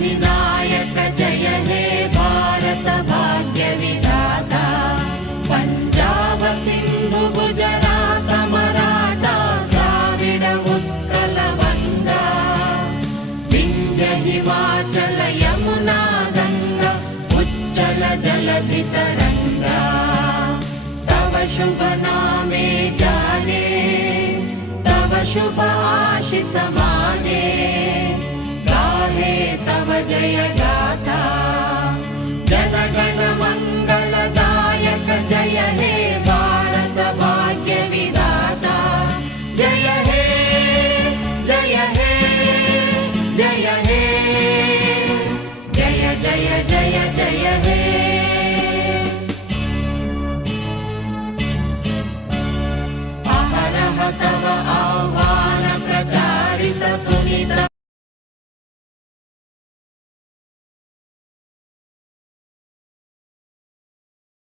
विनायक जय हे भारत भाग्य विधाता पंजाब सिंधु गुजरात मराठा द्राविड उत्कल गंगा विंध्य हिमाचल यमुना गंगा उच्चल जलधि तरंगा तव शुभ नामे जाने तव शुभ आशीष माने गाहे तव जय